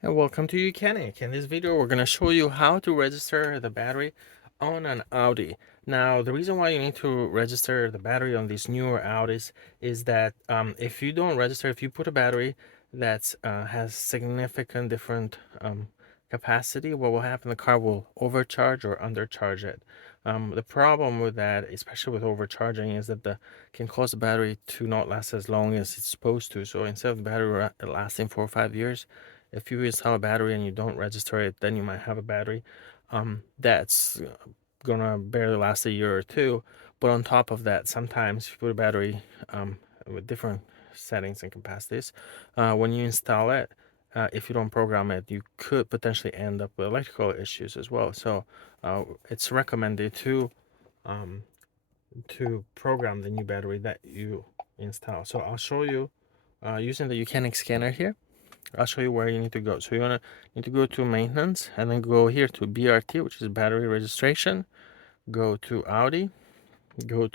And welcome to YOUCANIC. In this video, we're going to show you how to register the battery on an Audi. Now, the reason why you need to register the battery on these newer Audis is that if you don't register, if you put a battery that has significant different capacity, what will happen, the car will overcharge or undercharge it. The problem with that, especially with overcharging, is that can cause the battery to not last as long as it's supposed to. So instead of the battery lasting 4 or 5 years, if you install a battery and you don't register it, then you might have a battery that's gonna barely last a year or two. But on top of that, sometimes if you put a battery with different settings and capacities, when you install it, if you don't program it, you could potentially end up with electrical issues as well. So it's recommended to program the new battery that you install. So I'll show you using the YOUCANIC scanner here. I'll show you where you need to go. So you need to go to maintenance and then go here to BRT, which is battery registration. Go to Audi. You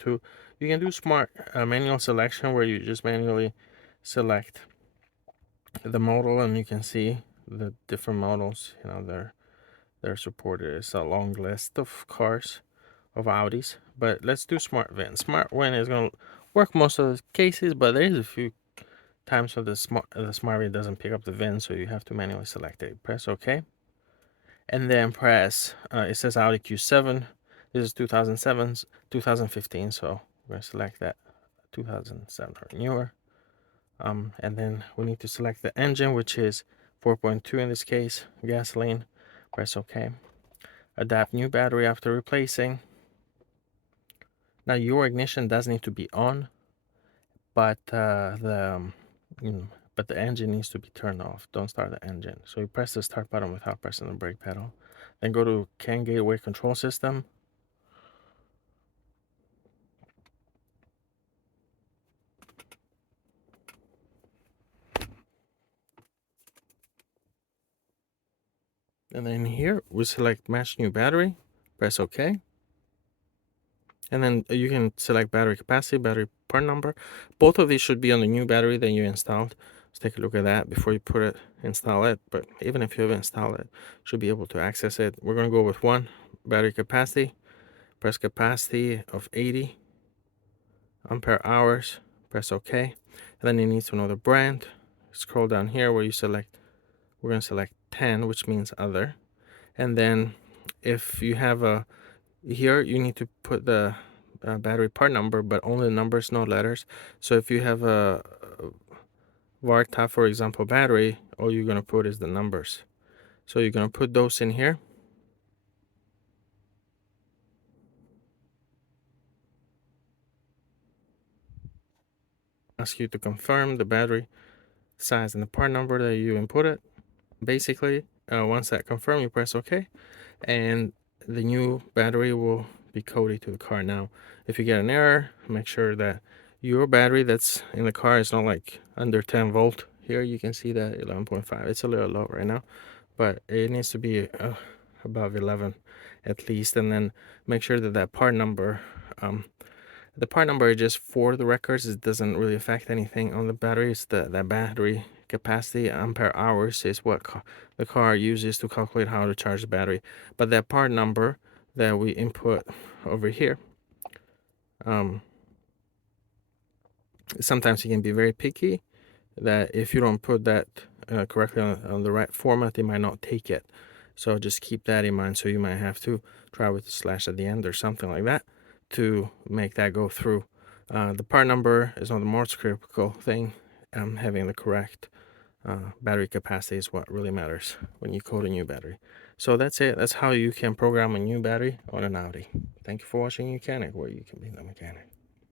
can do smart manual selection where you just manually select the model, and you can see the different models. They're supported. It's a long list of cars of Audis, but let's do Smart VIN. Smart VIN is going to work most of the cases, but there is a few times where the Smart VIN doesn't pick up the VIN, so you have to manually select it. Press OK, and then press. It says Audi Q7. This is 2015, so we're going to select that 2007 or newer. And then we need to select the engine, which is 4.2 in this case, gasoline. Press OK. Adapt new battery after replacing. Now your ignition does need to be on, but the engine needs to be turned off. Don't start the engine. So you press the start button without pressing the brake pedal. Then go to CAN gateway control system. And then here we select match new battery. Press OK. And then you can select battery capacity, battery part number. Both of these should be on the new battery that you installed. Let's take a look at that before you install it. But even if you haven't installed it, you should be able to access it. We're going to go with one battery capacity. Press capacity of 80 ampere hours. Press OK. And then you need to know the brand. Scroll down here where we're going to select 10, which means other. And then if you have here you need to put the battery part number, but only the numbers, no letters. So if you have a Varta, for example, battery, all you're going to put is the numbers. So you're going to put those in here. Ask you to confirm the battery size and the part number that you inputted. Basically, once that confirmed, you press OK, and the new battery will be coded to the car. Now, if you get an error, make sure that your battery that's in the car is not like under 10 volt. Here you can see that 11.5. It's a little low right now, but it needs to be above 11 at least. And then make sure that that part number, the part number is just for the records. It doesn't really affect anything on the battery. It's the battery capacity, ampere hours, is what the car uses to calculate how to charge the battery. But that part number that we input over here, sometimes you can be very picky that if you don't put that correctly on the right format, they might not take it. So just keep that in mind. So you might have to try with the slash at the end or something like that to make that go through. The part number is not the most critical thing. Having the correct battery capacity is what really matters when you code a new battery. So that's it. That's how you can program a new battery on an Audi. Thank you for watching YOUCANIC, where you can be the mechanic.